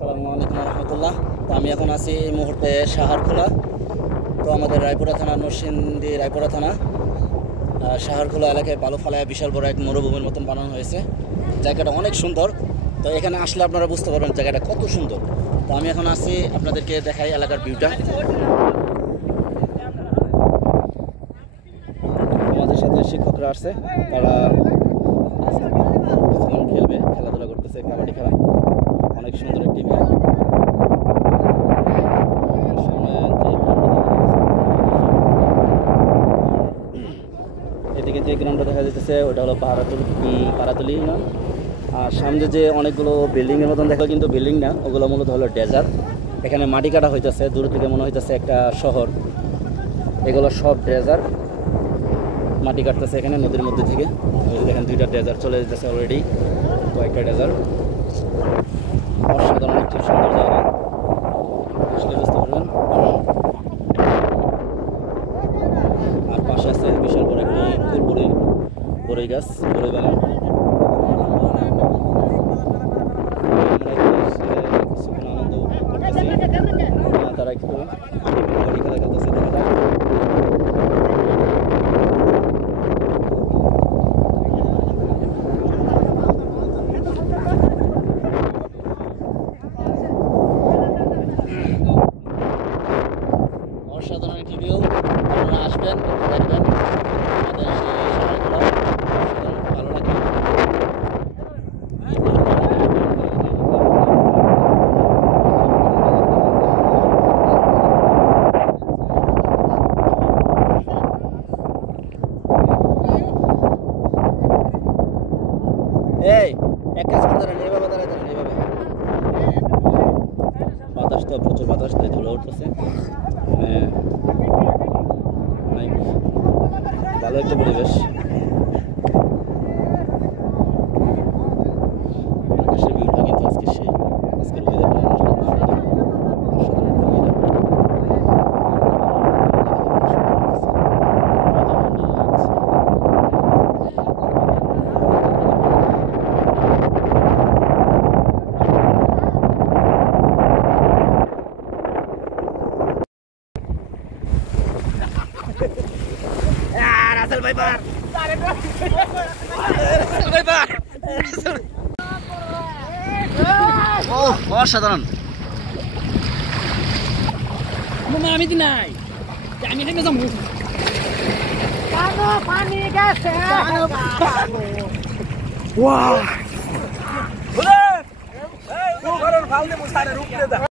আসসালামু আলাইকুম রহমতুল্লাহ। তো আমি এখন আছি এই মুহূর্তে সাহারখোলা। তো আমাদের রায়পুরা থানা, নরসিংদী রায়পুরা থানা সাহারখোলা এলাকায় বালুফালায় বিশাল বড় এক মরুভূমির মতন বানানো হয়েছে। জায়গাটা অনেক সুন্দর। তো এখানে আসলে আপনারা বুঝতে পারবেন জায়গাটা কত সুন্দর। তো আমি এখন আছি, আপনাদেরকে দেখাই এলাকার ভিউটা। আমাদের সাথে শিক্ষকরা আসছে, তারা খেলবে, খেলাধুলা করতেছে, কাবাডি খেলা। অনেক সুন্দর একটি ভিউ। এদিকে যে গ্রাউন্ডটা দেখা যাচ্ছে ওটা হলো পাড়াতুলি না। আর সামনে যে অনেকগুলো বিল্ডিংয়ের মতন দেখা, কিন্তু বিল্ডিং না, ওগুলো মূলত হলো ডেজার্ট। এখানে মাটি কাটা হইতেছে, দূর থেকে মনে হইতেছে একটা শহর। এগুলো সব ডেজার্ট, মাটি কাটতেছে এখানে নদীর মধ্যে থেকে। দেখেন দুইটা ডেজার্ট চলে যেতেছে অলরেডি, কয়েকটা ডেজার্ট। অসাধারণ একটি সুন্দর জায়গা, আসলে বুঝতে পারবেন। আর পাশে আছে বিশাল বড় একটি বড়ই গাছ, বড়ই বাগান। কিছুক্ষণ আনন্দ করতেছি, তারা একটু কাবাডি খেলা খেলতেছে, দেখা যায়। অসাধারণ একটি ভিউ, আপনারা আসবেন, দেখবেন। আমাদের ভালো লাগবে। এই এক কাজ করতে পারেন, এইভাবে দাঁড়াতে পারেন, এইভাবে। বাতাস তো প্রচুর, বাতাস তাই ধুলো উঠতেছে। ভালো একটা পরিবেশ। আকাশের ভিউটা কিন্তু আজকের ওয়েদারটা অনেক সুন্দর, অসাধারণ ওয়েদার। রাসেল ভাইপার, অসাধারণ। আমি তো নাই, আমি এখানে যাবো। পানি গেছে। ওয়াও।